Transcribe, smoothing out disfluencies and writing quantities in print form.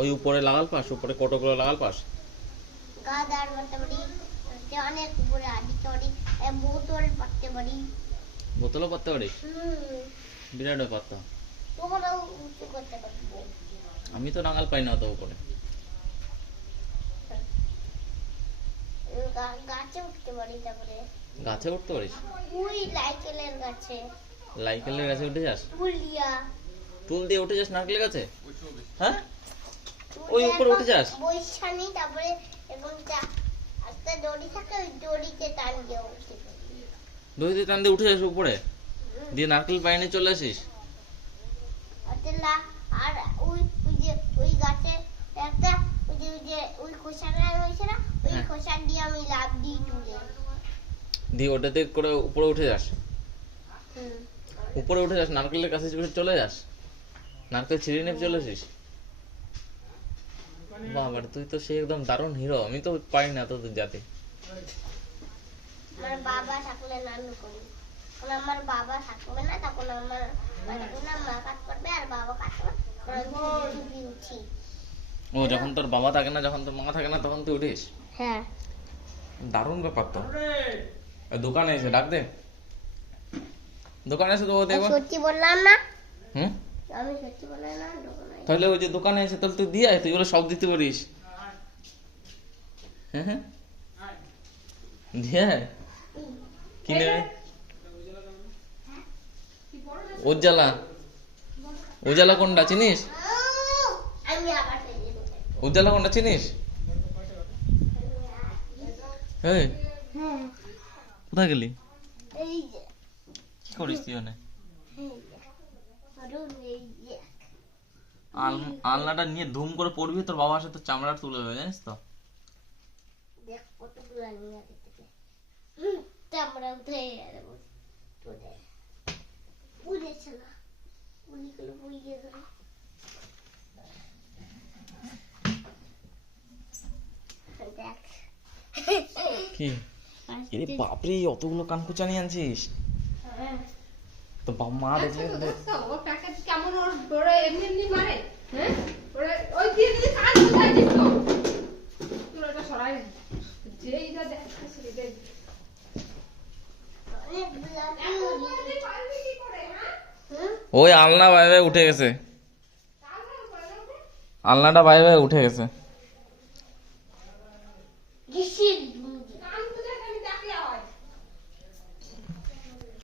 ওই উপরে লাগাল পাস, উপরে কতগুলো লাগাল পাস? গাদার পারতে পারি, অনেক উপরে আদিতে পারি, বোতল পারতে পারি। বোতলও পারতে পারিস? বিরাট ব্যাপার তো। তোমরাও উঁচু করতে পারবো। আমি তো নাগাল পাই না অত উপরে। গাছে উঠতে পারি। তারপরে গাছে উঠতে পারিস? ওই লাইকেলের গাছে। লাইকেলের গাছে উঠে যাস? টুল দিয়ে উঠে যাস নারকেলের গাছে? হ্যাঁ, ওই উপরে উঠে যাস? বৈশানি। তারপরে এখন একটা দড়ি থাকে, ওই দড়িতে টান দিয়ে উঠে যাই। দড়িতে টান দিয়ে উঠে যাস উপরে, দিয়ে নারকেল পাইনে চলে আসিস? আর ওই যে ওই গাছে একটা ওই খোসাটা রয়েছে না, ওই খোসা দিয়ে আমি লাফ দিই তুলে দিয়ে ওটাতে করে উপরে উঠে যাস? উপরে উঠে যাস, নারকেলের কাছে চলে যাস, নারকেল ছিঁড়ে নিয়ে চলে আসিস? বাবা, তুই তো সে একদম দারুণ হিরো। আমি তো পারি না তোদের জাতি। আমার বাবা থাকলে নানু করি, আমার বাবা থাকবে না, তখন আমার মা কাজ করবে আর বাবা কাজ করবে। উঠি। ও, যখন তোর বাবা থাকে না, যখন তোর মা থাকে না, তখন তুই উঠিস? হ্যাঁ, দারুণ ব্যাপার তো। দোকানে এসে ডাক দে, দোকানে এসে তো দেখবো। সত্যি বললাম না? হুম, আমি সত্যি বললাম না? তাহলে ওই যে দোকানে এসে তাহলে তুই দিয়ে আয়, তুই ওগুলো সব দিতে পারিস। হ্যাঁ হ্যাঁ, দিয়ে আয়। কি নেবে? উজ্জ্বলা, উজ্জ্বলা কোনটা চিনিস? উজ্জ্বলা কোনটা চিনিস? এই, কোথায় গেলি? কি করিস তুই? আলনাটা নিয়ে ধুম করে পড়বি, তোর বাবার সাথে চামড়া তুলে দেবে, জানিস তো? কি বাপরে, অতগুলো কানকুচা নিয়ে আনছিস? তো মা দেখলে কেমন ওরা এমনি এমনি মারে। হ্যাঁ, ওই দিয়ে দিয়ে কান কোথায় দিস তো? তোর এটা সরাই যেইটা দেখছিস সেটাই। ওই আলনা ভাই ভাই উঠে গেছে, আলনাটা ভাই ভাই উঠে গেছে।